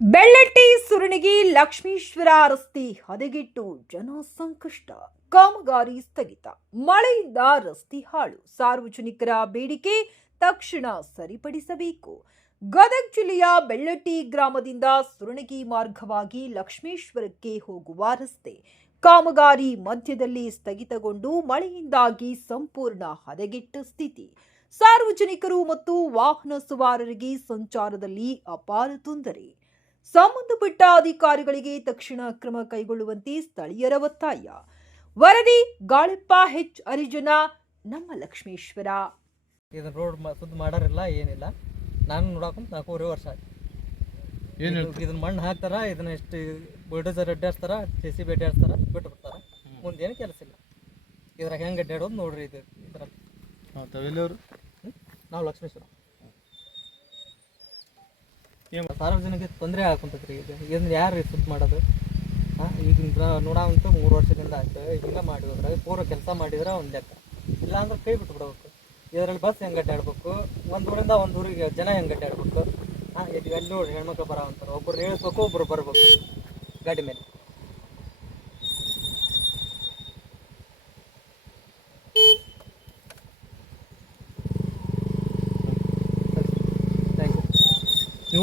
ಬೆಳ್ಳಟ್ಟಿ ಸುರಣಿಗಿ ಲಕ್ಷ್ಮೀಶ್ವರ ರಸ್ತೆ ಹದಗೆಟ್ಟು ಜನ ಸಂಕಷ್ಟ. ಕಾಮಗಾರಿ ಸ್ಥಗಿತ. ಮಳೆಯಿಂದ ರಸ್ತೆ ಹಾಳು. ಸಾರ್ವಜನಿಕರ ಬೇಡಿಕೆ ತಕ್ಷಣ ಸರಿಪಡಿಸಬೇಕು. ಗದಗ ಜಿಲ್ಲೆಯ ಬೆಳ್ಳಟ್ಟಿ ಗ್ರಾಮದಿಂದ ಸುರಣಿಗಿ ಮಾರ್ಗವಾಗಿ ಲಕ್ಷ್ಮೇಶ್ವರಕ್ಕೆ ಹೋಗುವ ರಸ್ತೆ ಕಾಮಗಾರಿ ಮಧ್ಯದಲ್ಲಿ ಸ್ಥಗಿತಗೊಂಡು ಮಳೆಯಿಂದಾಗಿ ಸಂಪೂರ್ಣ ಹದಗೆಟ್ಟ ಸ್ಥಿತಿ. ಸಾರ್ವಜನಿಕರು ಮತ್ತು ವಾಹನ ಸವಾರರಿಗೆ ಸಂಚಾರದಲ್ಲಿ ಅಪಾರ ತೊಂದರೆ. ಸಂಬಂಧಪಟ್ಟ ಅಧಿಕಾರಿಗಳಿಗೆ ತಕ್ಷಣ ಕ್ರಮ ಕೈಗೊಳ್ಳುವಂತೆ ಸ್ಥಳೀಯರ ಒತ್ತಾಯ. ವರದಿ ಗಾಳಿಪ್ಪ ಹೆಚ್ ಹರಿಜನ, ನಮ್ಮ ಲಕ್ಷ್ಮೇಶ್ವರ. ಇದನ್ನ ರೋಡ್ ಸುದ್ದ ಮಾಡಾರಿಲ್ಲ, ಏನಿಲ್ಲ. ನಾನು ನೋಡಾಕೊಂತ 4.5 ವರ್ಷ ಆಯ್ತು. ಇದನ್ನ ಮಣ್ಣು ಹಾಕ್ತಾರ, ಇದನ್ನ ಎಷ್ಟು ಬುಲ್ಡೋಸರ್ ಅಡ್ಡಾಡ್ತಾರ, JCB ಅಡ್ಡಾಡ್ತಾರ, ಬಿಟ್ಟು ಬಿಡ್ತಾರ. ಮುಂದೇನು ಕೆಲಸ ಇಲ್ಲ. ಇದ್ರಾಗ ಹೆಂಗೆ ಅಡ್ಡಾಡೋದು ನೋಡ್ರಿ. ಇದು ಇದ್ರಲ್ಲಿ ನಾವು ಲಕ್ಷ್ಮೇಶ್ವರ. ಸಾರ್ವಜನಿಕ ತೊಂದರೆ ಆಗುಂತೈತ್ರಿ. ಇದನ್ನ ಯಾರು ಸುದ್ದಿ ಮಾಡೋದು? ಈಗಿನ ನೋಡಾವಂತ 3 ವರ್ಷದಿಂದ ಆಯ್ತು. ಹಿಂಗೆ ಮಾಡಿ ಹೋದ್ರಾಗ ಪೂರ್ವ ಕೆಲಸ ಮಾಡಿದ್ರೆ ಒಂದು ಲೆಕ್ಕ, ಇಲ್ಲ ಅಂದ್ರೆ ಕೈ ಬಿಟ್ಟು ಬಿಡ್ಬೇಕು. ಇದರಲ್ಲಿ ಬಸ್ ಹೆಂಗೆ ಅಡ್ಡಾಡ್ಬೇಕು, ಒಂದು ಊರಿಂದ ಒಂದು ಊರಿಗೆ ಜನ ಹೆಂಗೆ ಅಡ್ಡಾಡ್ಬೇಕು? ಈಗ ಅಲ್ಲಿ ನೋಡಿ ಹೆಣ್ಮಕ್ಳು ಬರೋವಂತಾರೆ, ಒಬ್ಬರು ಇಳಿಸ್ಬೇಕು, ಒಬ್ಬರು ಬರ್ಬೇಕು ಗಾಡಿ ಮೇಲೆ. Thank you.